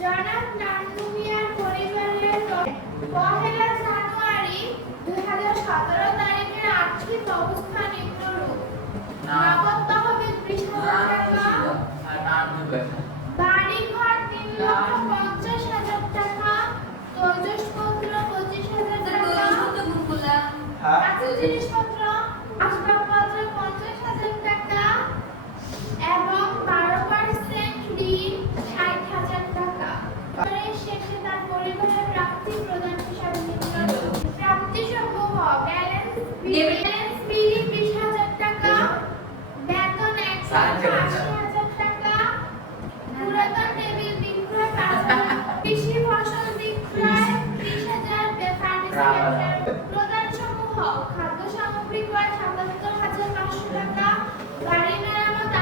জনাব নান্টু মিয়ার পরিবারের পহেলা জানুয়ারি 2017 তারিখের আর্থিক অবস্থা নিম্নরূপ। নগদ তহবিল 20,000 টাকা, বাড়িঘর 3,50,000 টাকা, তৈজসপত্র 25,000 টাকা, কাঁচা জিনিসপত্র আসবাবপত্র 50,000 টাকা এবং 12% ঋণ 60,000 টাকা। এর শেষে তার পরিবারের প্রাপ্তি প্রদান হিসাবে নিম্নরূপ। প্রাপ্তি সমূহ ব্যালেন্স বিলি 20,000 টাকা, বেতন 180,000 টাকা, পুরাতন টেবিল বিক্রয় 5,000, কৃষি ফসল বিক্রয় 30,000, ফার্নিচার প্রদান সমূহ খাদ্য সামগ্রী ক্রয় 77,500 টাকা, গাড়ি মেরামত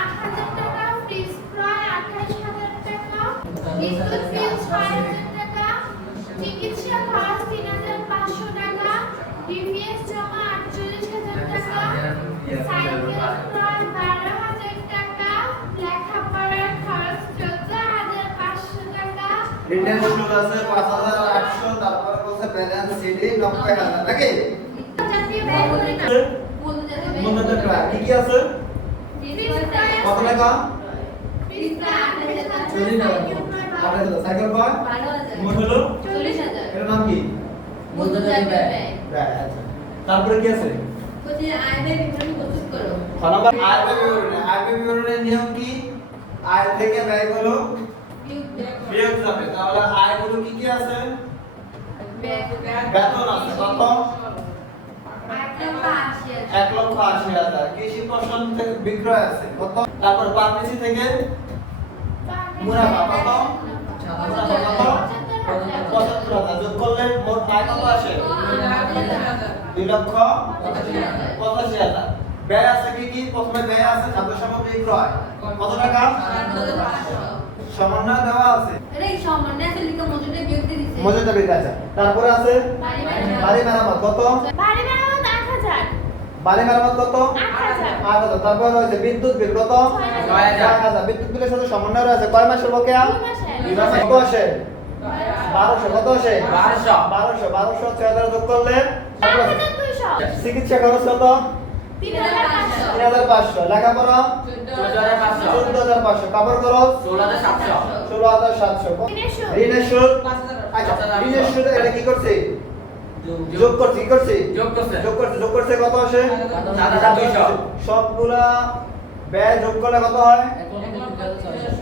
8,000 টাকা, ফ্রিজ ক্রয় 28,000 টাকা, বিদ্যুৎ বিল 6,000 টাকা, চিকিৎসা খরচ 3,500 টাকা, ডিপিএস জমা 48,000 টাকা, সাইকেল ক্রয় 12,000 টাকা, লেখাপড়ার খরচ 14,500 টাকা। রিটেন সুদ আছে 5,800, তারপরে বলছে ব্যালেন্স সিডি 90,000 নাকি? জাতীয় ব্যয় বলে না। মূলধন প্রায় কি কি আছে? কত টাকা? সাইকেল কয়? মোট হলো এর নাম কি? ব্যয়, আচ্ছা। তারপরে কি আছে? খনাবার আয় ব্যয় বিবরণী। আয় ব্যয় বিবরণীর নিয়ম কি? আয় থেকে ব্যয়গুলো বিয়োগ যাবে। তাহলে আয়গুলো কি কি আছে? বেতন আছে কত? 1,80,000। কৃষি ফসল থেকে বিক্রয় আছে কত? তারপর পাবলিসি থেকে মুনাফা কত? মুনাফা কত? 75,000। যোগ করলে মোট আয় কত আসে? 2,85,000। ব্যয় আছে কি কি? প্রথমে ব্যয় আছে খাদ্য সামগ্রী ক্রয় কত টাকা? সমন্বয় দেওয়া আছে। মজুরিটা বিক্রয় আছে। তারপরে আছে বাড়ি মেরামত কত? বাড়ি মেরামত 8,000। বাড়ি মেরামত কত? 8,000। 8,000। তারপর রয়েছে বিদ্যুৎ বিল কত? 6,000। বিদ্যুৎ বিলের সাথে সমন্বয় রয়েছে কয় মাসের বকেয়া? 2 মাসের। কত আসে? 1200। কত আসে? 1200 6,000 যোগ করলে 8,200। চিকিৎসা খরচ কত? 3,500। 3,500। লেখাপড়া 14,500। কাপড় খরচ 16,700। ঋণের সুদ আচ্ছা ঋণের সুদ এটা কি করছে? যোগ করছে কি করছে? যোগ করছে কত আসে? 7,200। সবগুলা ব্যয় যোগ করলে কত হয়?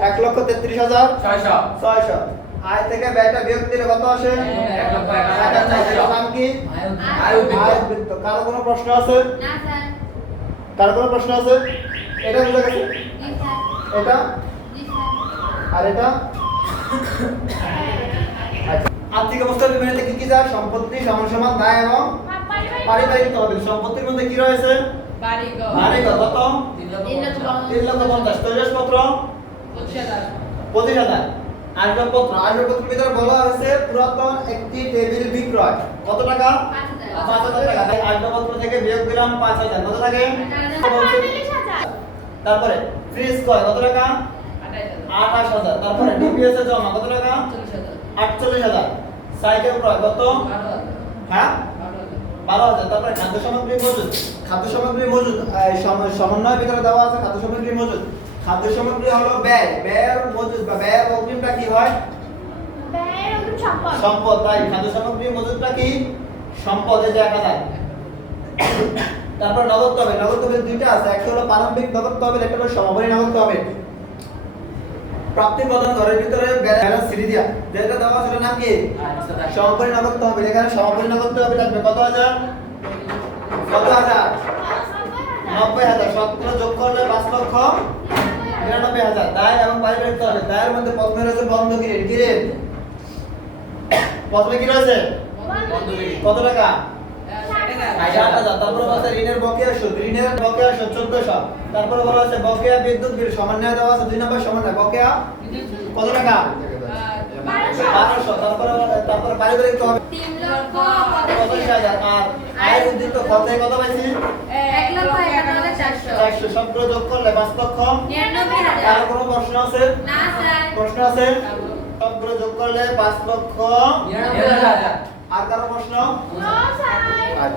1,33,600। আয় থেকে ব্যয়টা বিয়োগ দিলে কত আসে? 1,11,400। নাম কি? আয় বৃত্ত। কারো কোনো প্রশ্ন আছে? না স্যার। কারো কোনো প্রশ্ন আছে? এটা বুঝা গেছে? জি স্যার। এটা জি স্যার। আর এটা আচ্ছা আর্থিক অবস্থার বিবরণীতে কি কি যায়? সম্পত্তি সমান দায় এবং পারিবারিক তহবিল। সম্পত্তির মধ্যে কি রয়েছে? বাড়িঘর কত? 3,50,000। তৈজসপত্র 25,000। আসবাবপত্রের ভিতরে বলা হয়েছে পুরাতন একটি টেবিল বিক্রয় কত টাকা? 5,000 টাকা। তাই আসবাবপত্র থেকে বিয়োগ দিলাম 5,000। কত থাকে? 45,000। তারপরে ফ্রিজ ক্রয় কত টাকা? 28,000। তারপরে ডিপিএস এর জমা কত টাকা? 48,000। সাইকেল ক্রয় কত? হ্যাঁ 12,000। তারপরে খাদ্য সামগ্রী মজুদ সমন্বয়ের ভিতরে দেওয়া আছে খাদ্য সামগ্রী মজুদ। খাদ্য সামগ্রী হলো ব্যয়ের মজুদ বা ব্যয়ের অগ্রিমটা কি হয়? ব্যয়ের অগ্রিম সম্পদ। সম্পদ। তাই খাদ্য সামগ্রী মজুদটা কি? সম্পদ। এই যে 1,000। তারপর নগদ তহবিল দুইটা আছে, একটা হলো প্রারম্ভিক নগদ তহবিল, একটা হলো সমাপনী নগদ তহবিল। প্রাপ্তি প্রদান ঘরের ভিতরে ব্যালেন্স সিডি দিয়া যেটা দেওয়া ছিল নাম কি? সমাপনী নগদ তহবিল। এখানে সমাপনী নগদ তহবিল আসবে কত হাজার? কত হাজার? 90,000। সবগুলো যোগ করলে 5,99,000। দায় এবং পারিবারিক তহবিল। দায়ের মধ্যে প্রথমে রয়েছে বন্ধকি ঋণ। কি ঋণ? প্রথমে কি রয়েছে? কত টাকা? 60,000। তারপরে বলছে ঋণের বকেয়া সুদ। ঋণের বকেয়া সুদ 1400। তারপরে বলা আছে বকেয়া বিদ্যুৎ বিল সমন্বয় দেওয়া আছে 2 নম্বর সমন্বয়। বকেয়া কত টাকা? 1200। তারপরে পারিবারিক তহবিল 25,000। আর আয়ের উদ্দীপ্ত খরচে কত পাইছি? 1,51,400। সবগুলো যোগ করলে 5,99,000। কারো কোনো প্রশ্ন আছে? না স্যার। প্রশ্ন আছে? সবগুলো যোগ করলে 5 লক্ষ। 99,000 আর কারো প্রশ্ন? No sir. আচ্ছা।